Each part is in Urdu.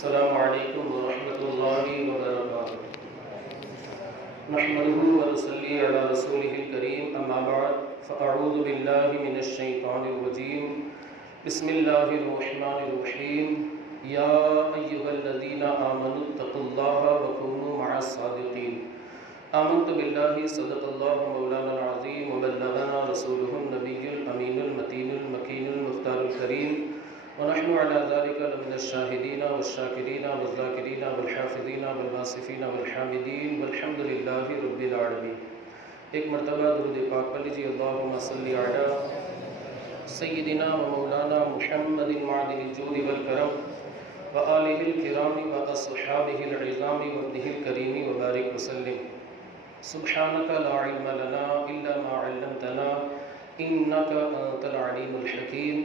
السلام علیکم ورحمۃ اللہ وبرکاتہ نحمده ونصلي على رسوله الكريم اما بعد فاعوذ باللہ من الشیطان الرجیم بسم اللہ الرحمن الرحیم یا ایھا الذین آمنوا اتقوا اللہ وکونوا مع الصادقین آمنت باللہ صدق اللہ مولانا العظیم وبلغنا رسولہ النبی الامین المتین المکین المختار الکریم ونحن على ذلك لمن الشاهدين والشاكرين والذاكرين والحافظين والواصفين والحامدين والحمد لله رب العالمين۔ ایک مرتبہ درود پاک پڑھ لیجیے، اللهم صل على سیدنا و مولانا محمد معدن الجود والکرم وآلہ الکرام واصحابہ العظام وابنہ الکریم وبارک وسلم۔ سبحانک لا علم لنا الا ما علمتنا انک انت العلیم الحکیم۔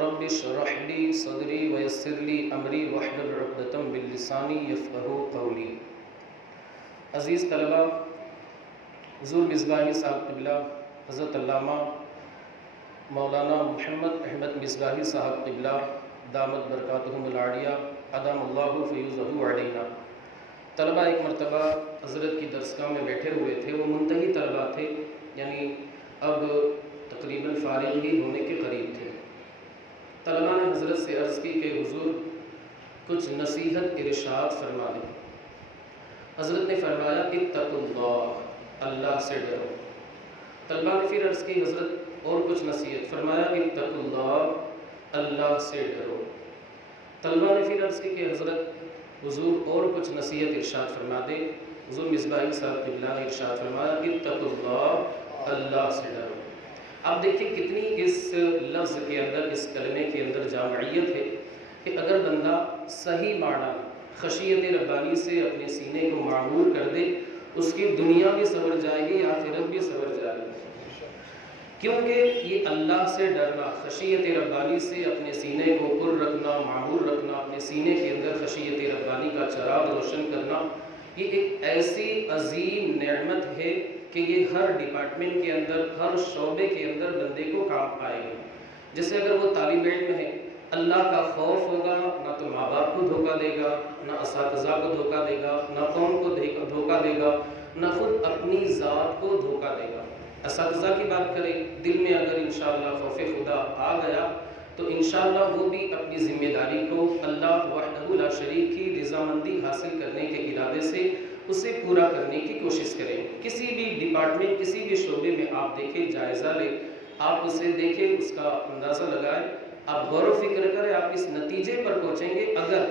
رب اشرح لي صدری ویسر لي امری واحلل عقدۃ من لسانی یفقهوا قولی۔ عزیز طلبہ، حضور مصباحی صاحب قبلہ حضرت علامہ مولانا محمد احمد مصباحی صاحب قبلہ دامت برکاتہم العالیہ ادام اللہ فیوزہ علینا، طلبہ ایک مرتبہ حضرت کی درسگاہ میں بیٹھے ہوئے تھے۔ وہ منتہی طلبہ تھے، یعنی اب تقریباً فارغ ہی ہونے کے قریب تھے۔ طلبہ نے حضرت سے عرض کی کہ حضور کچھ نصیحت ارشاد فرما دیں۔ حضرت نے فرمایا اتقوا اللہ، اللہ سے ڈرو۔ طلبہ نے پھر عرض کی حضرت اور کچھ نصیحت، فرمایا اتقوا اللہ، اللہ سے ڈرو۔ طلبہ نے پھر عرض کی کہ حضرت حضور اور کچھ نصیحت ارشاد فرما دیں۔ حضور مصباحی صاحب قبلہ نے ارشاد فرمایا اتقوا اللہ، اللہ سے ڈرو۔ آپ دیکھیں کتنی اس لفظ کے اندر، اس کلمے کے اندر جامعیت ہے کہ اگر بندہ صحیح معنی خشیت ربانی سے اپنے سینے کو معمور کر دے، اس کی دنیا بھی سنور جائے گی، آخرت بھی سنور جائے گی۔ کیونکہ یہ اللہ سے ڈرنا، خشیت ربانی سے اپنے سینے کو پر رکھنا، معمور رکھنا، اپنے سینے کے اندر خشیت ربانی کا چراغ روشن کرنا، یہ ایک ایسی عظیم نعمت ہے کہ یہ ہر ڈپارٹمنٹ کے اندر، ہر شعبے کے اندر بندے کو کام آئے گا۔ جیسے اگر وہ طالب علم ہے، اللہ کا خوف ہوگا، نہ تو ماں باپ کو دھوکہ دے گا، نہ اساتذہ کو دھوکہ دے گا، نہ قوم کو دھوکہ دے گا، نہ خود اپنی ذات کو دھوکہ دے گا۔ اساتذہ کی بات کریں، دل میں اگر انشاءاللہ خوف خدا آ گیا تو انشاءاللہ وہ بھی اپنی ذمہ داری کو اللہ وحدہ لا شریک کی رضامندی حاصل کرنے کے ارادے سے اسے پورا کرنے کی کوشش کریں۔ کسی بھی ڈپارٹمنٹ، کسی بھی شعبے میں آپ دیکھیں، جائزہ لیں، آپ اسے دیکھیں، اس کا اندازہ لگائیں، آپ غور و فکر کریں، آپ اس نتیجے پر پہنچیں گے اگر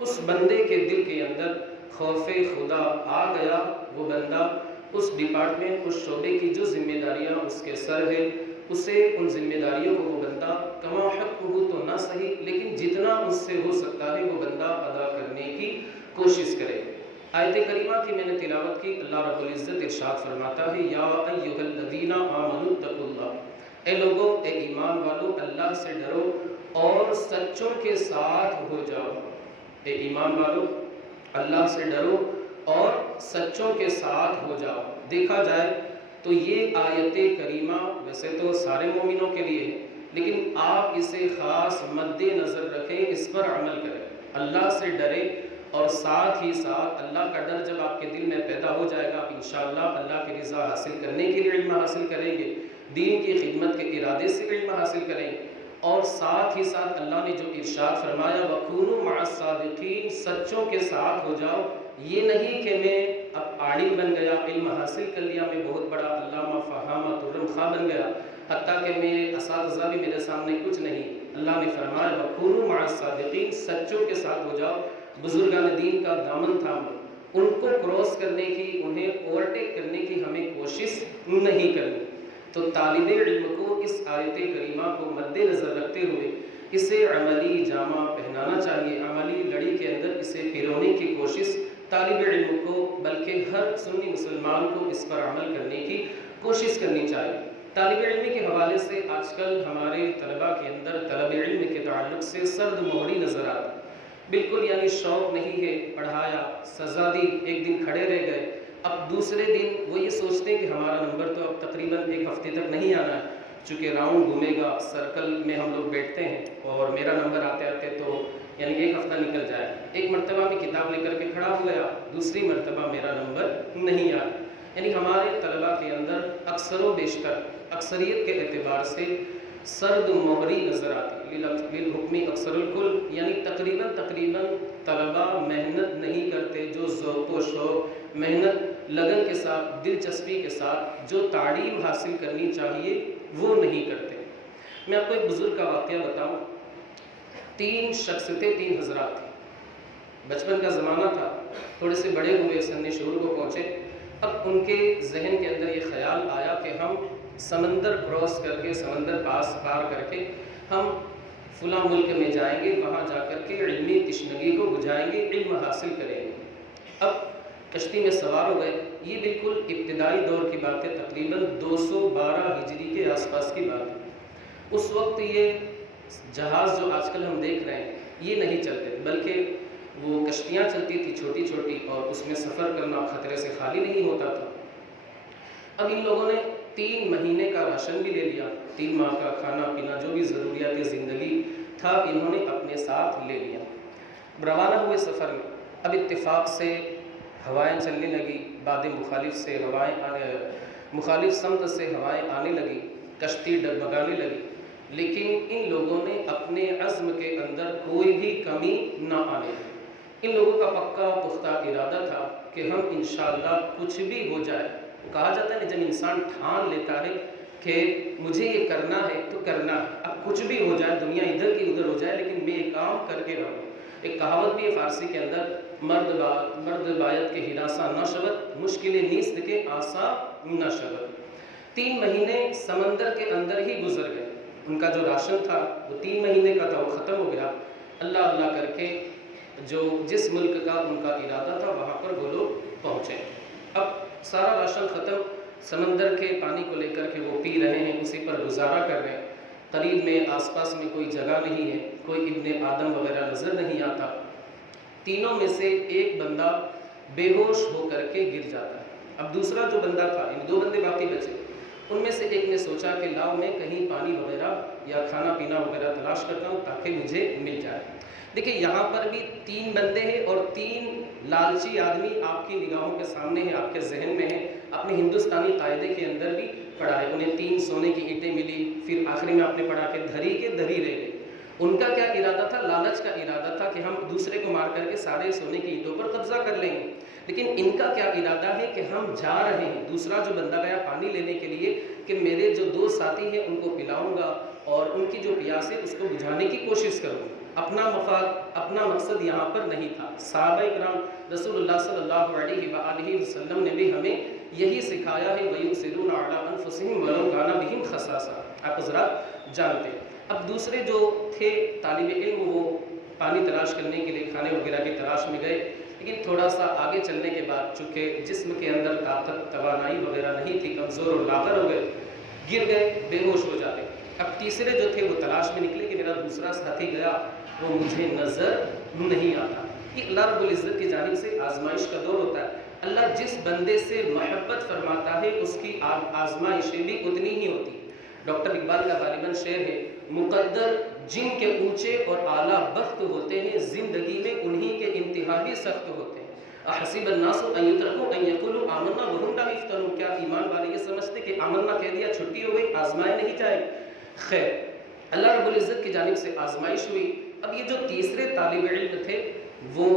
اس بندے کے دل کے اندر خوف خدا آ گیا، وہ بندہ اس ڈپارٹمنٹ، اس شعبے کی جو ذمہ داریاں اس کے سر ہے، اسے ان ذمہ داریوں کو وہ بندہ کما حق ہو تو نہ صحیح، لیکن جتنا اس سے ہو سکتا ہے وہ بندہ ادا کرنے کی کوشش کرے۔ آیت کریمہ کی میں نے تلاوت کی، اللہ رب العزت ارشاد فرماتا ہے یا ایھا الذین آمنوا اتقوا اللہ، اے لوگو، اے ایمان والو، اللہ سے ڈرو اور سچوں کے ساتھ ہو جاؤ۔ اے ایمان والو، اللہ سے ڈرو اور سچوں کے ساتھ ہو جاؤ۔ دیکھا جائے تو یہ آیت کریمہ ویسے تو سارے مومنوں کے لیے ہے، لیکن آپ اسے خاص مد نظر رکھیں، اس پر عمل کریں، اللہ سے ڈریں، اور ساتھ ہی ساتھ اللہ کا ڈر جب آپ کے دل میں پیدا ہو جائے گا، آپ انشاءاللہ اللہ کی رضا حاصل کرنے کے لیے علم حاصل کریں گے، دین کی خدمت کے ارادے سے علم حاصل کریں گے، اور ساتھ ہی ساتھ اللہ نے جو ارشاد فرمایا وَكُونُوا مَعَ الصَّادِقِينَ، سچوں کے ساتھ ہو جاؤ۔ یہ نہیں کہ میں اب عالم بن گیا، علم حاصل کر لیا، میں بہت بڑا علامہ فہامہ ترم خواہ بن گیا، حتیٰ کہ میرے اساتذہ بھی میرے سامنے کچھ نہیں۔ اللہ نے فرمایا وَكُونُوا مَعَ الصَّادِقِينَ، سچوں کے ساتھ ہو جاؤ۔ بزرگان دین کا دامن تھامو، ان کو کراس کرنے کی، انہیں اوورٹیک کرنے کی ہمیں کوشش نہیں کرنی۔ تو طالب علم کو اس آیت کریمہ کو مد نظر رکھتے ہوئے اسے عملی جامہ پہنانا چاہیے، عملی لڑی کے اندر اسے پرونے کی کوشش طالب علم کو، بلکہ ہر سنی مسلمان کو اس پر عمل کرنے کی کوشش کرنی چاہیے۔ طالب علم کے حوالے سے آج کل ہمارے طلبہ کے اندر طلب علم کے تعلق سے سرد موہری نظر آتی، بالکل یعنی شوق نہیں ہے، پڑھایا، سزا دی، ایک دن کھڑے رہ گئے، اب دوسرے دن وہ یہ سوچتے ہیں کہ ہمارا نمبر تو اب تقریباً ایک ہفتے تک نہیں آنا ہے، چونکہ راؤنڈ گھومے گا، سرکل میں ہم لوگ بیٹھتے ہیں اور میرا نمبر آتے آتے تو یعنی ایک ہفتہ نکل جائے، ایک مرتبہ میں کتاب لے کر کے کھڑا ہو گیا، دوسری مرتبہ میرا نمبر نہیں آیا۔ یعنی ہمارے طلباء کے اندر اکثر و بیشتر اکثریت کے اعتبار سے سرد مہری نظر آتی، للحکم اکثر الکل، یعنی تقریباً طلباء محنت نہیں کرتے، جو ذوق و شوق، محنت، لگن کے ساتھ، دلچسپی کے ساتھ جو تعلیم حاصل کرنی چاہیے وہ نہیں کرتے۔ میں آپ کو ایک بزرگ کا واقعہ بتاؤں۔ 3 شخصیتیں، 3 حضرات تھے، بچپن کا زمانہ تھا، تھوڑے سے بڑے ہوئے، سن شعور کو پہنچے، اب ان کے ذہن کے اندر یہ خیال آیا کہ ہم سمندر کراس کر کے، سمندر پار کر کے ہم فلاں ملک میں جائیں گے، وہاں جا کر کے علمی تشنگی کو بجھائیں گے، علم حاصل کریں گے۔ اب کشتی میں سوار ہو گئے، یہ بالکل ابتدائی دور کی بات ہے، تقریباً 212 ہجری کے آس پاس کی بات ہے۔ اس وقت یہ جہاز جو آج کل ہم دیکھ رہے ہیں یہ نہیں چلتے تھے، بلکہ وہ کشتیاں چلتی تھی چھوٹی چھوٹی، اور اس میں سفر کرنا خطرے سے خالی نہیں ہوتا تھا۔ اب ان لوگوں نے 3 مہینے کا راشن بھی لے لیا، 3 ماہ کا کھانا پینا، جو بھی ضروریات زندگی تھا انہوں نے اپنے ساتھ لے لیا۔ روانہ ہوئے سفر میں، اب اتفاق سے ہوائیں چلنے لگی، باد مخالف سے مخالف سمت سے ہوائیں آنے لگی، کشتی ڈگمگانے لگی، لیکن ان لوگوں نے اپنے عزم کے اندر کوئی بھی کمی نہ آنے دی۔ ان لوگوں کا پکا پختہ ارادہ تھا کہ ہم انشاءاللہ کچھ بھی ہو جائے، کہا جاتا ہے جب انسان ٹھان لیتا ہے کہ مجھے یہ کرنا ہے تو کرنا ہے، اب کچھ بھی ہو جائے، دنیا ادھر کی ادھر ہو جائے، لیکن میں یہ کام کر کے رہوں۔ ایک کہاوت بھی ہے فارسی کے اندر، مرد باید کے ہراساں نہ شود، مشکل نیست کے آسان نہ شود۔ 3 مہینے سمندر کے اندر ہی گزر گئے، ان کا جو راشن تھا وہ 3 مہینے کا تھا، وہ ختم ہو گیا۔ اللہ کر کے جس ملک کا ان کا ارادہ تھا وہاں پر وہ لوگ پہنچے۔ اب سارا راشن ختم، سمندر کے پانی کو لے کر کے وہ پی رہے ہیں، اسی پر گزارا کر رہے ہیں۔ قریب میں آس پاس میں کوئی جگہ نہیں ہے، کوئی ابن آدم وغیرہ نظر نہیں آتا۔ تینوں میں سے ایک بندہ بے ہوش ہو کر کے گر جاتا ہے۔ اب دوسرا جو بندہ تھا، یعنی 2 بندے باقی بچے، ان میں سے ایک نے سوچا کہ لاؤ میں کہیں پانی وغیرہ یا کھانا پینا وغیرہ تلاش کرتا ہوں تاکہ مجھے مل جائے۔ دیکھیں یہاں پر بھی 3 بندے ہیں اور 3 لالچی آدمی آپ کی نگاہوں کے سامنے ہیں، آپ کے ذہن میں ہیں، اپنے ہندوستانی قاعدے کے اندر بھی پڑھا ہے۔ انہیں 3 سونے کی اینٹیں ملی، پھر آخری میں آپ نے پڑھا کہ دھری کے دھری رہ گئے۔ ان کا کیا ارادہ تھا؟ لالچ کا ارادہ تھا کہ ہم دوسرے کو مار کر کے سارے سونے کی اینٹوں پر قبضہ کر لیں گے، لیکن ان کا کیا ارادہ ہے کہ ہم جا رہے ہیں، دوسرا جو بندہ گیا پانی لینے کے لیے کہ میرے جو 2 ساتھی ہیں ان کو پلاؤں گا اور ان کی جو پیاس ہے اس کو بجھانے کی کوشش کروں گا۔ اپنا مفاد، اپنا مقصد یہاں پر نہیں تھا۔ صحابہ کرام رسول اللہ صلی اللہ علیہ وآلہ وسلم نے بھی ہمیں یہی سکھایا ہے، وَيُؤْثِرُونَ عَلَىٰ أَنفُسِهِمْ وَلَوْ كَانَ بِهِمْ خَصَاصَةٌ۔ آپ حضرات جانتے ہیں۔ اب دوسرے جو تھے طالب علم، وہ پانی تلاش کرنے کے لیے کھانے وغیرہ کی تلاش میں گئے، لیکن تھوڑا سا آگے چلنے کے بعد چونکہ جسم کے اندر طاقت، توانائی وغیرہ نہیں تھی، کمزور اور لاغر ہو گئے، گر گئے، بے ہوش ہو جاتے۔ اب تیسرے جو تھے وہ تلاش میں نکلے کہ میرا دوسرا ساتھی گیا، وہ مجھے نظر نہیں آتا۔ یہ اللہ رب العزت کی جانب سے آزمائش کا دور ہوتا ہے۔ اللہ جس بندے سے محبت فرماتا ہے اس کی آزمائشیں بھی اتنی ہی ہوتی ہیں۔ ڈاکٹر اقبال کا غالباً شعر ہے، مقدر جن کے اونچے اور اعلیٰ بخت ہوتے ہیں، زندگی میں انہی کے انتہائی سخت ہوتے ہیں۔ احسب الناس ان یترکوا ان یقولوا آمنا وهم لا یفتنون، کیا ایمان والے یہ سمجھتے کہ آمنا کہہ دیا چھٹی ہو گئی، آزمائے نہیں جائے؟ خیر، اللہ رب العزت کی جانب سے آزمائش ہوئی۔ اب یہ جو تیسرے طالب علم تھے وہ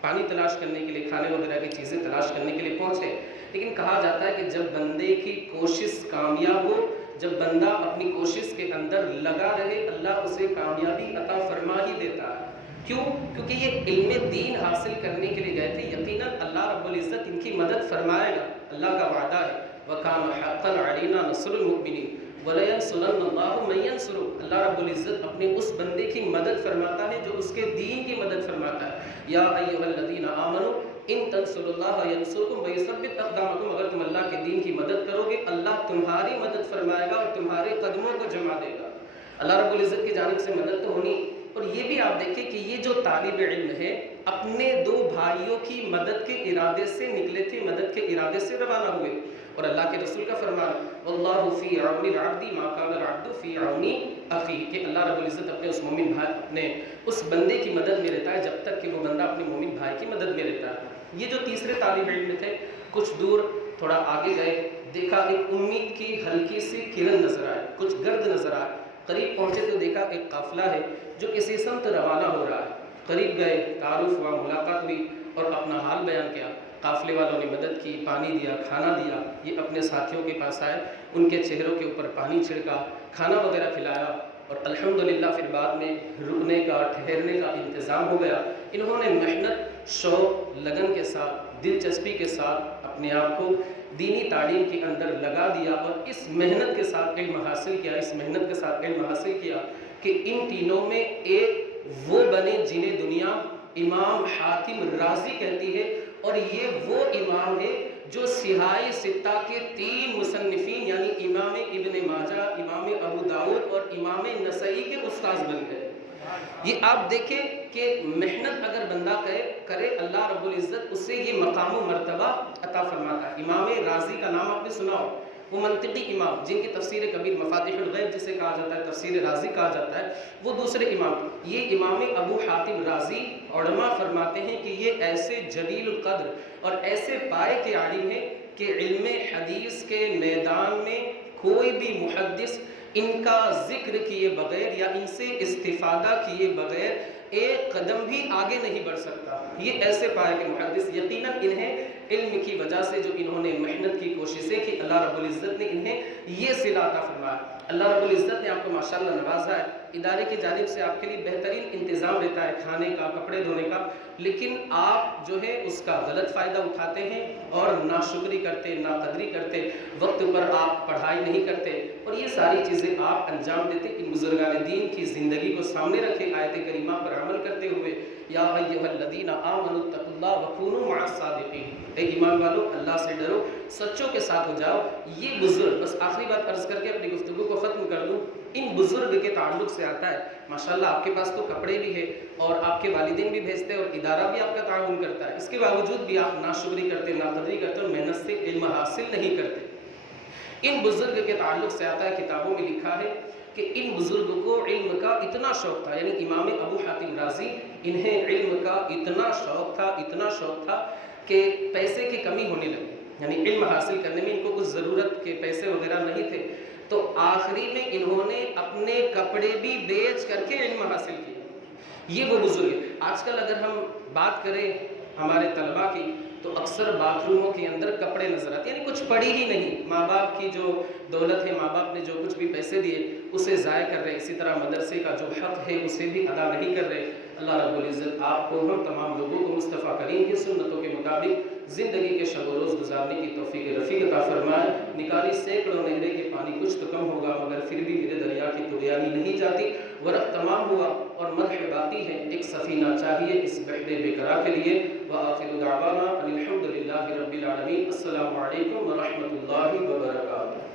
پانی تلاش کرنے کے لیے، کھانے وغیرہ کی چیزیں تلاش کرنے کے لیے پہنچے، لیکن کہا جاتا ہے کہ جب بندے کی کوشش کامیاب ہو، جب بندہ اپنی کوشش کے اندر لگا رہے، اللہ اسے کامیابی عطا فرما ہی دیتا ہے۔ کیوں؟ کیونکہ یہ علم دین حاصل کرنے کے لیے گئے تھے، یقیناً اللہ رب العزت ان کی مدد فرمائے گا، اللہ کا وعدہ ہے، وَكَانَ حَقًّا عَلَيْنَا نَصْرُ الْمُؤْمِنِينَ وَلَيَنْصُرَنَّ اللَّهُ مَن يَنْصُرُهُ۔ اللہ رب العزت اپنے اس بندے کی مدد فرماتا ہے جو اس کے دین کی مدد فرماتا ہے۔ یا ایھا الذین آمنوا ان تنصروا اللہ ینصرکم ویثبت اقدامکم، اگر تم اللہ کے دین کی مدد کرو گے اللہ تمہاری مدد فرمائے گا اور تمہارے قدموں کو جما دے گا۔ اللہ رب العزت کی جانب سے مدد تو ہونی۔ اور یہ بھی آپ دیکھیں کہ یہ جو طالب علم ہے اپنے 2 بھائیوں کی مدد کے ارادے سے نکلے تھے، مدد کے ارادے سے روانہ ہوئے، اور اللہ کے رسول کا فرمان واللہ فی عون العبد ما کان العبد فی عون اخیہ، کہ اللہ رب العزت اپنے اس مومن بھائی اپنے اس بندے کی مدد میں رہتا ہے جب تک کہ وہ بندہ اپنے مومن بھائی کی مدد میں رہتا ہے۔ یہ جو تیسرے طالب علم تھے، کچھ دور تھوڑا آگے گئے، دیکھا ایک امید کی ہلکی سی کرن نظر آئی، کچھ گرد نظر آئے، قریب پہنچے تو دیکھا ایک قافلہ ہے جو کسی سمت روانہ ہو رہا ہے۔ قریب گئے، تعارف ہوا، ملاقات ہوئی اور اپنا حال بیان کیا۔ قافلے والوں نے مدد کی، پانی دیا، کھانا دیا۔ یہ اپنے ساتھیوں کے پاس آئے، ان کے چہروں کے اوپر پانی چھڑکا، کھانا وغیرہ کھلایا، اور الحمدللہ پھر بعد میں رکنے کا، ٹھہرنے کا انتظام ہو گیا۔ انہوں نے محنت، شوق، لگن کے ساتھ، دلچسپی کے ساتھ اپنے آپ کو دینی تعلیم کے اندر لگا دیا، اور اس محنت کے ساتھ علم حاصل کیا، اس محنت کے ساتھ علم حاصل کیا کہ ان تینوں میں ایک وہ بنے جنہیں دنیا امام حاتم رازی کہتی ہے، اور یہ وہ امام ہے جو صحاح ستہ کے 3 مصنفین یعنی امام ابن ماجہ، امام ابو داؤد اور امام نسائی کے استاذ بن گئے۔ یہ آپ دیکھیں کہ محنت اگر بندہ کرے اللہ رب العزت اسے یہ مقام و مرتبہ عطا فرماتا ہے۔ امام رازی کا نام آپ نے سنا ہو، وہ منطقی امام جن کی تفسیر کبیر مفاتیح الغیب جسے کہا جاتا ہے، تفسیر رازی کہا جاتا ہے، وہ دوسرے امام۔ یہ امام ابو حاتم رازی علماء فرماتے ہیں کہ یہ ایسے جلیل القدر اور ایسے پائے کے عالم ہیں کہ علم حدیث کے میدان میں کوئی بھی محدث ان کا ذکر کیے بغیر یا ان سے استفادہ کیے بغیر ایک قدم بھی آگے نہیں بڑھ سکتا۔ یہ ایسے پائے کہ محدث یقیناً انہیں علم کی وجہ سے جو انہوں نے محنت کی کوششیں کی، اللہ رب العزت نے انہیں یہ صلہ عطا فرمایا۔ اللہ رب العزت نے آپ کو ماشاءاللہ نوازا ہے، ادارے کی جانب سے آپ کے لیے بہترین انتظام رہتا ہے کھانے کا، کپڑے دھونے کا، لیکن آپ جو ہے اس کا غلط فائدہ اٹھاتے ہیں اور ناشکری کرتے، ناقدری کرتے، وقت پر آپ پڑھائی نہیں کرتے، اور یہ ساری چیزیں آپ انجام دیتے۔ ان بزرگان دین کی زندگی کو سامنے رکھے، آیت کریمہ پر عمل کرتے ہوئے، یا ایھا الذین آمنوا اتقوا اللہ وکونوا مع الصادقین، اے ایمان والو اللہ سے ڈرو، سچوں کے ساتھ ہو جاؤ۔ یہ بزرگ، بس آخری بات عرض کر کے اپنی گفتگو کو ختم کر دوں، ان بزرگ کے تعلق سے آتا ہے۔ ماشاءاللہ آپ کے پاس تو کپڑے بھی ہیں اور آپ کے والدین بھی بھیجتے ہیں اور ادارہ بھی آپ کا تعاون کرتا ہے، اس کے باوجود بھی آپ ناشکری کرتے، ناقدری کرتے اور محنت سے علم حاصل نہیں کرتے۔ ان بزرگ کے تعلق سے آتا ہے، کتابوں میں لکھا ہے کہ ان بزرگ کو علم کا اتنا شوق تھا، یعنی امام ابو حاتم رازی، انہیں علم کا اتنا شوق تھا کہ پیسے کی کمی ہونے لگی، یعنی علم حاصل کرنے میں ان کو کچھ ضرورت کے پیسے وغیرہ نہیں تھے، تو آخری میں انہوں نے اپنے کپڑے بھی بیچ کر کے علم حاصل کیا۔ یہ وہ بزرگ ہے۔ آج کل اگر ہم بات کریں ہمارے طلباء کی تو اکثر باتھ روموں کے اندر کپڑے نظر آتے ہیں، یعنی کچھ پڑی ہی نہیں، ماں باپ کی جو دولت ہے، ماں باپ نے جو کچھ بھی پیسے دیے اسے ضائع کر رہے، اسی طرح مدرسے کا جو حق ہے اسے بھی ادا نہیں کر رہے۔ اللہ رب العزت آپ کو، ہم تمام لوگوں کو مصطفیٰ کریم کی سنتوں کے مطابق زندگی کے شب و روز گزارنے کی توفیق رفیق عطا فرمائے۔ نکالی سینکڑوں نہریں کے پانی کچھ تو کم ہوگا، مگر پھر بھی میرے دریا کی طغیانی نہیں جاتی۔ ورق تمام ہوا اور مدح باقی ہے، ایک سفینہ چاہیے اس بحر بے قرار کے لیے۔ وآخر دعوانا ان الحمد للہ رب العالمین۔ السلام علیکم ورحمۃ اللہ وبرکاتہ۔